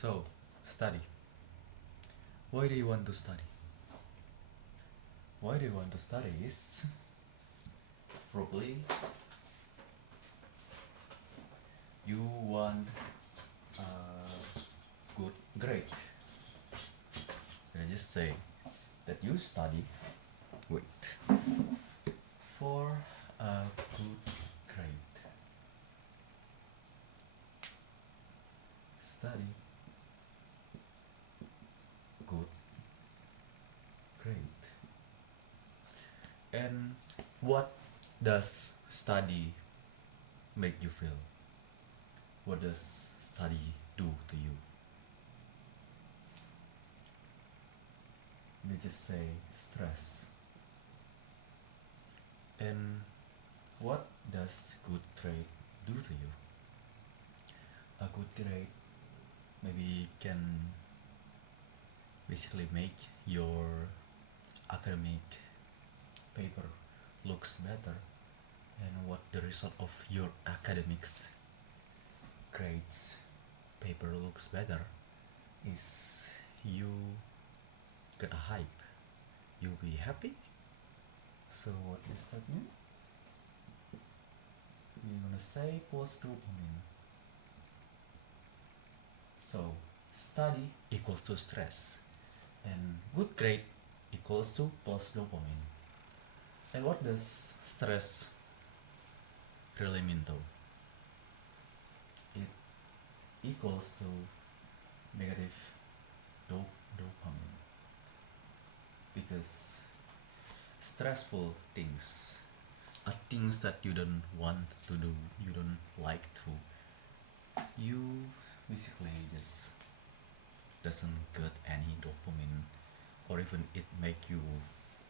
So, study. Why do you want to study? Why do you want to study is probably you want a good grade. I just say that you study, wait, for a good grade. Study good grade. And what does study make you feel? What does study do to you? We just say stress. And what does good grade do to you? A good grade maybe can basically make your academic paper looks better, and what the result of your academics grades paper looks better is you get a hype, you'll be happy. So what does that mean? We're gonna say plus dopamine. So study equals to stress, and good grade equals to plus dopamine. And what does stress really mean though? It equals to negative dopamine, because stressful things are things that you don't want to do, you don't like to, you basically just doesn't get any dopamine, or even it make you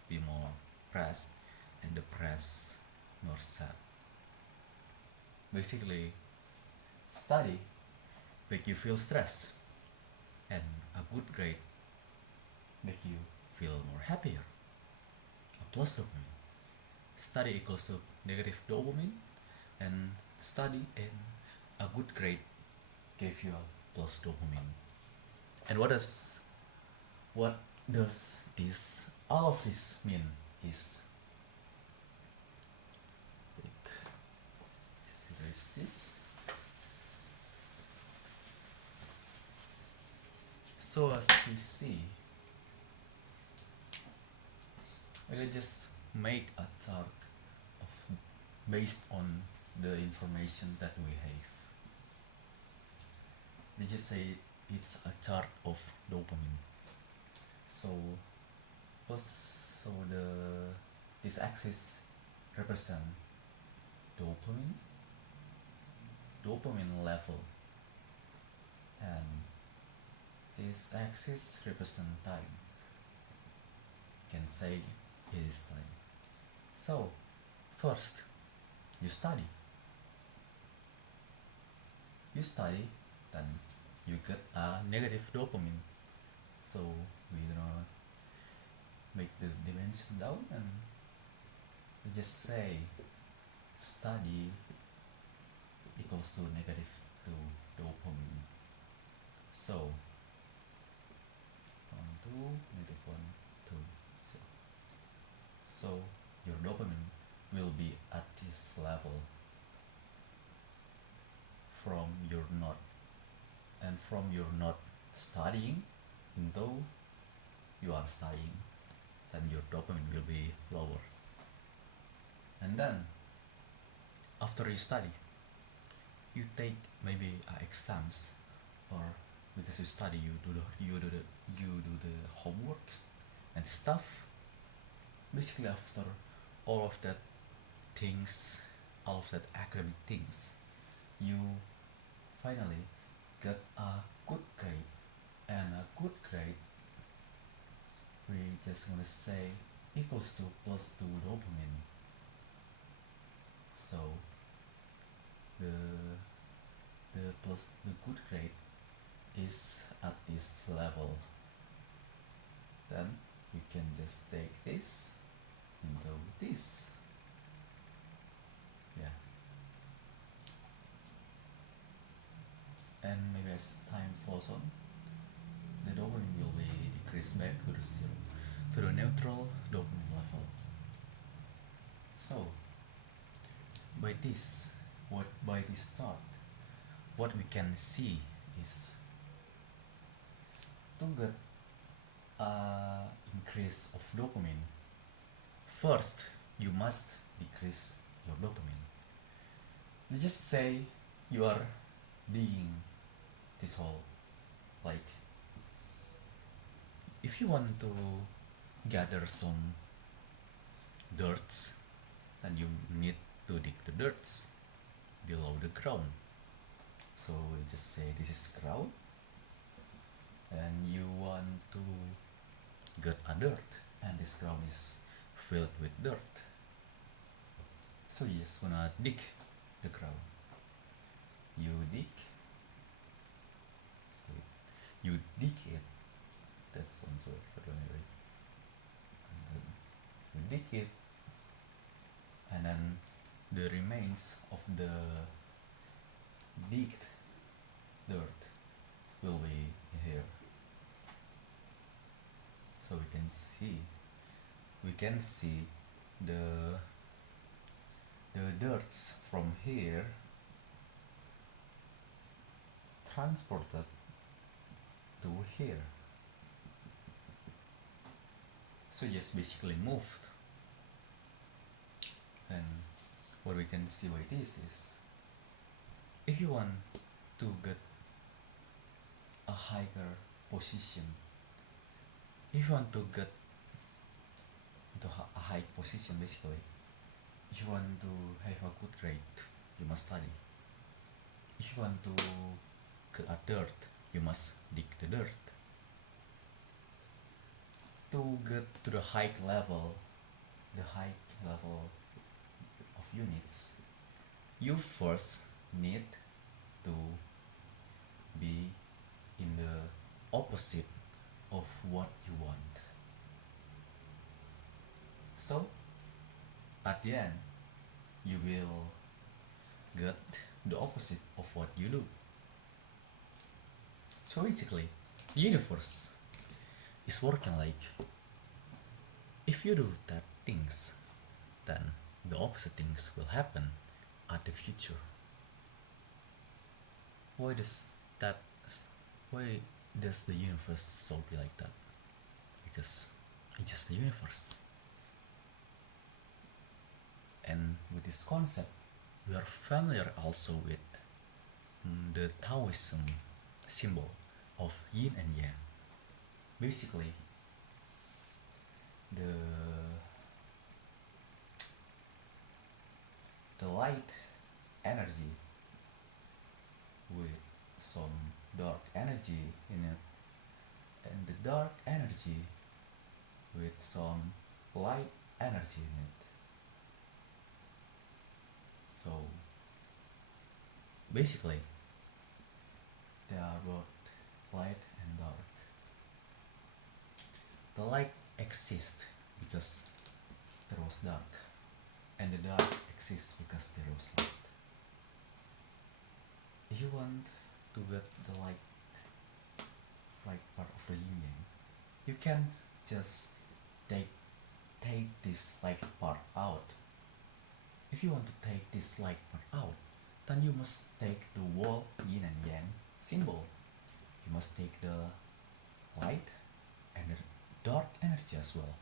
be more pressed and depressed, more sad. Basically, study make you feel stress, and a good grade make you feel more happier. A plus dopamine. Study equals to negative dopamine, and study and a good grade gave you a plus dopamine. And what does this all of this mean is, wait, just erase this. So as you see, I will just make a chart of based on the information that we have. We just say it's a chart of dopamine. So so the this axis represent dopamine level, and this axis represent time. Can say it is time. So first you study, then you get a negative dopamine. So we're gonna make the dimension down, and we just say study equals to negative to dopamine. So 1 2 negative 1 2. So your dopamine will be at this level from your not, and from your not studying, even though you are studying, then your dopamine will be lower. And then after you study, you take maybe exams, or because you study, you do the homeworks and stuff. Basically, after all of that things, all of that academic things, you finally get a good grade. And a good grade, we just gonna say equals to plus 2 dopamine. So the the good grade is at this level. Then we can just take this into this. Yeah. and maybe as time flows on, the dopamine will be decreased back to the zero, to the neutral dopamine level. So by this, by this thought, what we can see is to get increase of dopamine. First, you must decrease your dopamine. Let's just say you are digging this hole. Like, if you want to gather some dirts, then you need to dig the dirts below the ground. So we just say this is ground, and you want to get a dirt, and this ground is filled with dirt. So you just wanna dig the ground. You dig, wait, you dig it. That sounds weird, but anyway. And then you dig it, and then the remains of the digged dirt will be here. So we can see the dirts from here transported to here. So just basically moved. And what we can see by this is, if you want to get a higher position, if you want to get into a high position, basically, if you want to have a good grade, you must study. If you want to get a dirt, you must dig the dirt. To get to the high level of units, you first need to be in the opposite of what you want. So at the end, you will get the opposite of what you do. So basically, the universe is working like, if you do that things, then the opposite things will happen at the future. Why does that? Why does the universe so be like that? Because it's just the universe. And with this concept, we are familiar also with the Taoism symbol of yin and yang. Basically, the light energy with some dark energy in it, and the dark energy with some light energy in it. So basically, they are both light and dark. The light exists because there was dark, and the dark exists because there was light. If you want to get the light part of the yin yang, you can just take this light part out. If you want to take this light part out, then you must take the whole yin and yang symbol. You must take the light and the dark energy as well.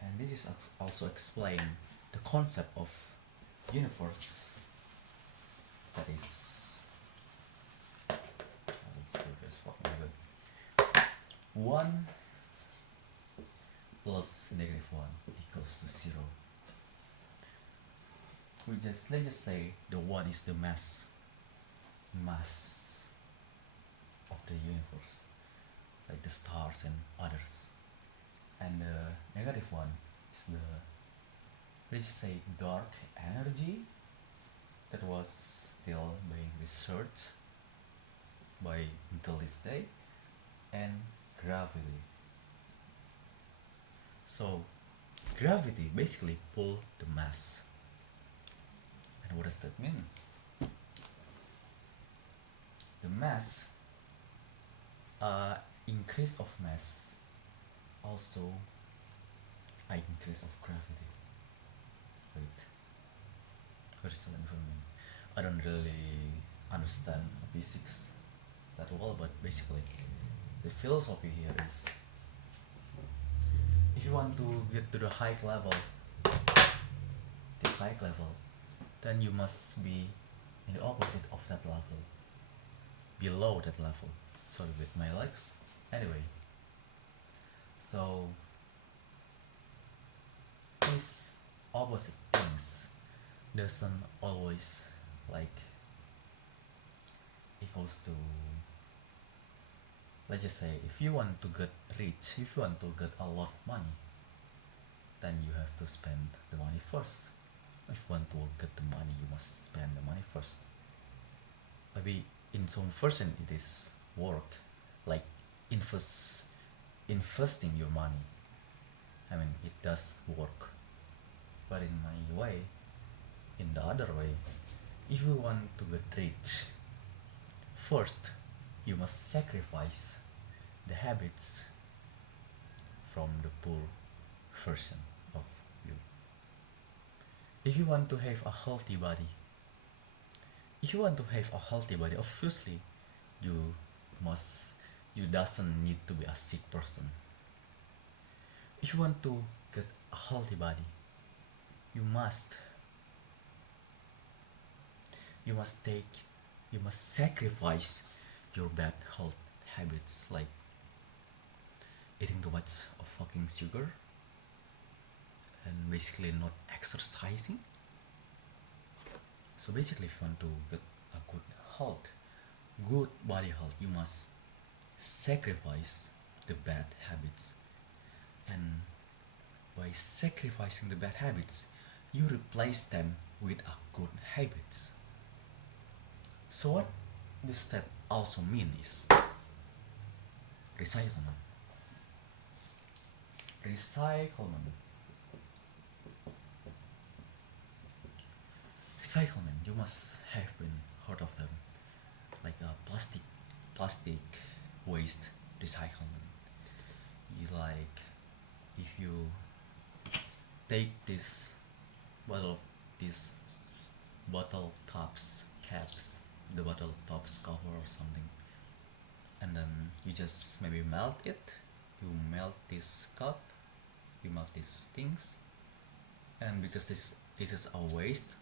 And this is also explain the concept of universe, that is, let's do this for 1 plus -1 equals to 0. Let's just say the 1 is the mass of the universe, like the stars and others, and the -1 is the, let's just say, dark energy that was still being researched by until this day, and gravity. So gravity basically pull the mass. And what does that mean? the mass, increase of mass also increase of gravity. Wait, crystal environment. I don't really understand physics that well, but basically the philosophy here is if you want to get to the high level, this high level, then you must be in the opposite of that level, below that level. Sorry with my legs. Anyway, so these opposite things doesn't always like equals to, let's just say if you want to get rich, if you want to get a lot of money, then you have to spend the money first. If you want to get the money, you must spend the money first. Maybe in some version it is work, like investing your money. I mean it does work. But in my way, in the other way, if you want to get rich, first you must sacrifice the habits from the poor version of you. If you want to have a healthy body, obviously you must, you doesn't need to be a sick person. If you want to get a healthy body, you must take, you must sacrifice your bad health habits, like eating too much of fucking sugar and basically not exercising. So basically if you want to get a good health, good body health, you must sacrifice the bad habits. And by sacrificing the bad habits, you replace them with a good habits. So what does that also mean is recyclement. Recyclement, you must have been heard of them, like a plastic waste recyclement. You like, if you take this bottle, this bottle tops caps, the bottle tops cover or something, and then you just maybe melt it, you melt this cup, you melt these things, and because this is a waste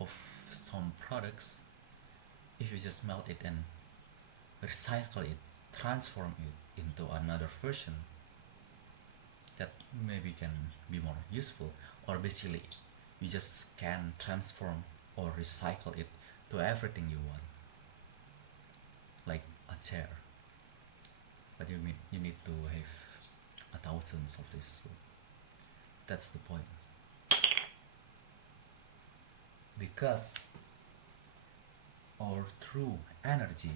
of some products, if you just melt it and recycle it, transform it into another version that maybe can be more useful, or basically you just can transform or recycle it to everything you want, like a chair, but you need to have a thousands of this. That's the point, because our true energy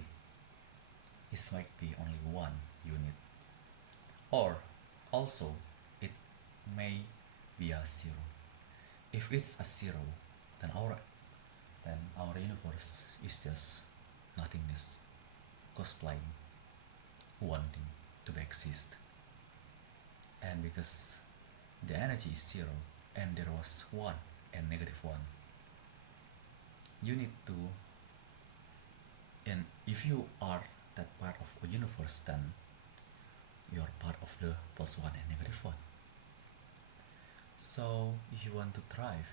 is might be only one unit, or also it may be a zero. If it's a zero, then our universe is just nothingness, cosplaying, wanting to exist. And because the energy is zero and there was one and negative one, you need to, and if you are that part of a universe, then you are part of the plus one and negative one. So if you want to thrive,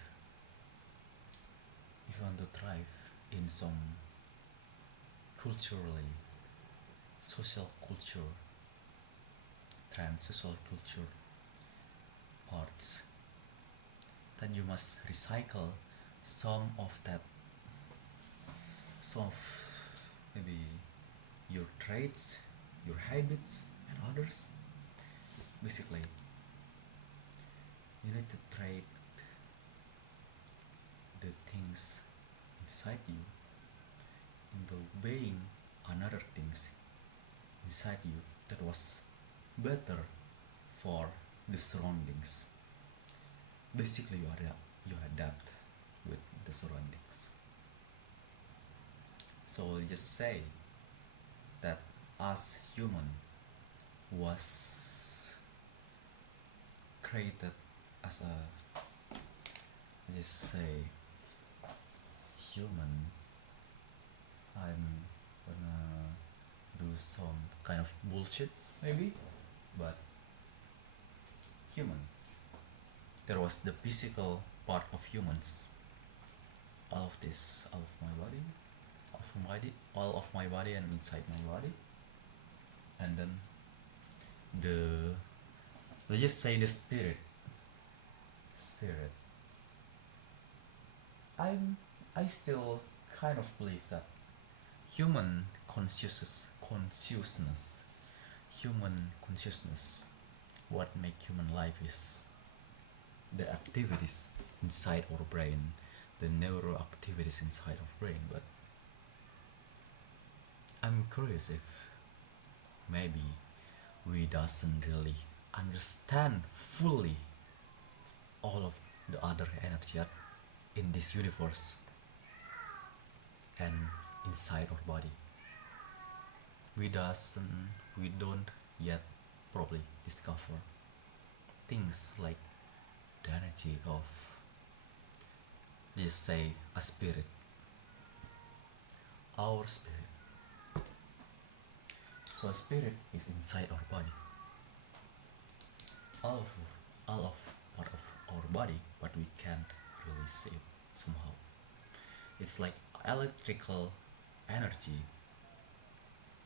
in some culturally, social culture, social culture parts, then you must recycle some of that, some of maybe your traits, your habits, and others. Basically, you need to trade the things inside you into being another things inside you that was better for the surroundings. Basically, you adapt with the surroundings. So just say that us human was created as a, let's say, human. I'm gonna do some kind of bullshit maybe, but human. There was the physical part of humans. All of this, all of my body, all of my body and inside my body, and then the, let's just say, the spirit. I still kind of believe that human consciousness, what make human life is the activities inside our brain, the neuro activities inside our brain. But I'm curious if maybe we doesn't really understand fully all of the other energy in this universe and inside our body. We don't yet probably discover things like the energy of, let's say, a spirit, our spirit. So a spirit is inside our body, all of part of our body, but we can't really see it somehow. It's like electrical energy,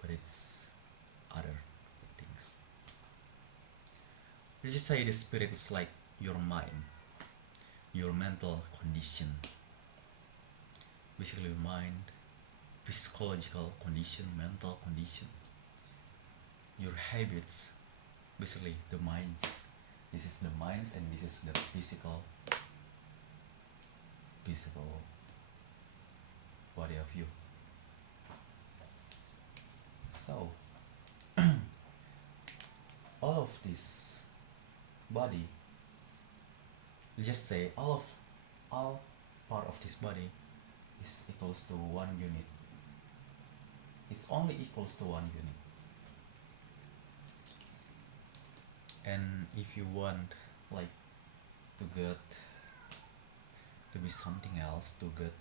but it's other things. Let's just say the spirit is like your mind, your mental condition, basically your mind, physiological condition, mental condition, your habits, basically the minds. This is the minds and this is the physical body of you. So all of this body, just say all part of this body is equals to 1 unit. It's only equals to 1 unit. And if you want like to get to be something else, to get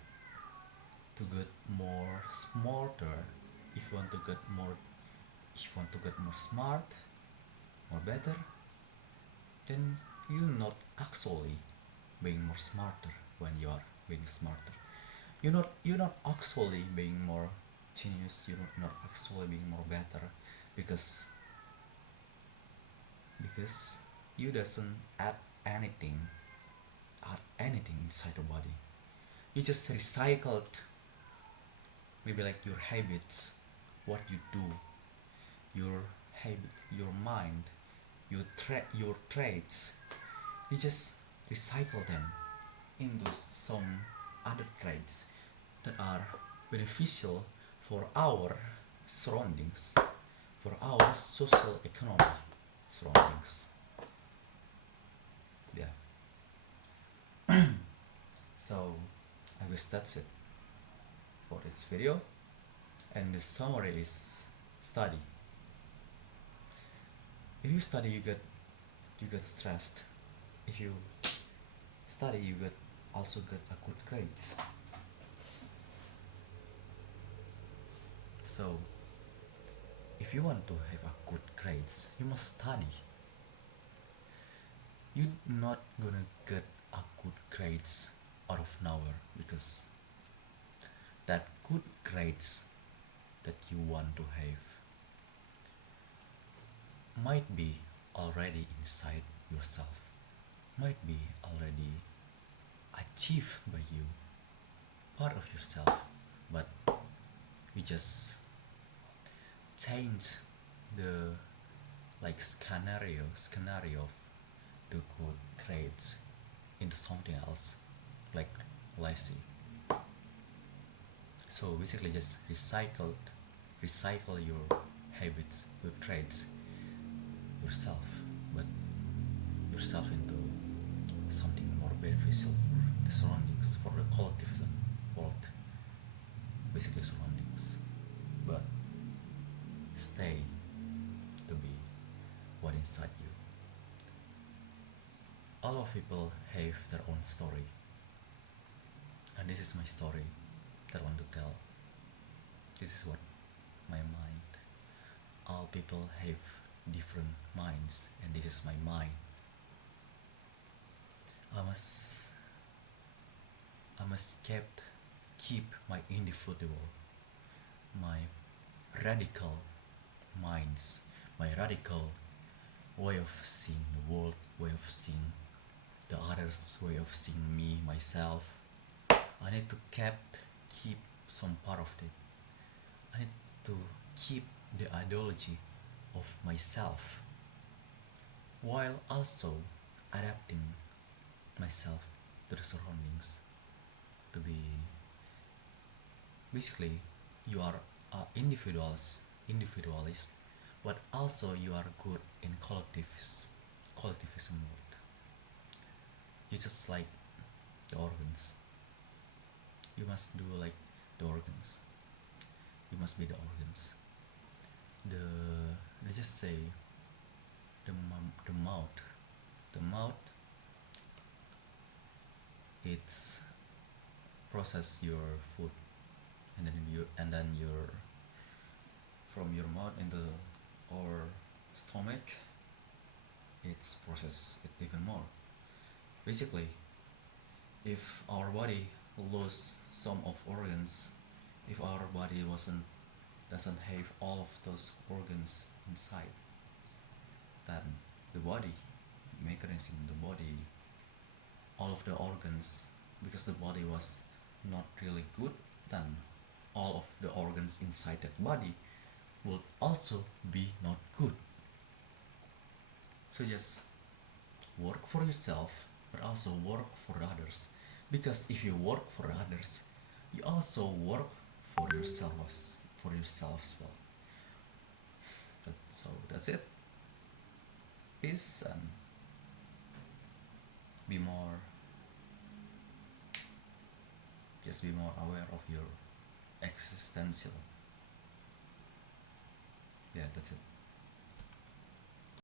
more smarter, if you want to get more smart, more better, then you're not actually being more smarter. When you are being smarter, you're not actually being more genius, you're not actually being more better, because you doesn't add anything inside your body. You just recycled maybe like your habits, what you do, your habit, your mind, your traits. You just recycle them into some other traits that are beneficial for our surroundings, for our social economy surroundings. Yeah. So I guess that's it for this video, and the summary is study. If you study, you get stressed. If you study, you also get a good grades. So if you want to have a good grades, you must study. You're not gonna get a good grades out of nowhere, because that good grades that you want to have might be already inside yourself, might be already achieved by you, part of yourself, but we just change the like scenario of the good grades into something else, like lazy. So basically just recycle your habits, your traits, yourself, but yourself into something more beneficial for the surroundings, for the collectivism world, basically surroundings. But stay to be what inside you. All of people have their own story, and this is my story that I want to tell. This is what my mind. All people have different minds, and this is my mind. I must, I must keep my individual, my radical minds, my radical way of seeing the world, way of seeing the others, way of seeing me, myself. I need to keep some part of it. I need to keep the ideology of myself while also adapting myself to the surroundings to be basically you are individualist, but also you are good in collectivism mode. You just like the organs. You must do like the organs. You must be the organs. The let's just say the mouth. The mouth it's process your food, and then your from your mouth into our stomach it's process it even more. Basically, if our body lose some of organs, if our body wasn't doesn't have all of those organs inside, then the body mechanism, the body, all of the organs, because the body was not really good, then all of the organs inside that body will also be not good. So just work for yourself, but also work for others. Because if you work for others, you also work for yourselves, as well. So that's it. Peace, and be more, just be more aware of your existential. Yeah, that's it.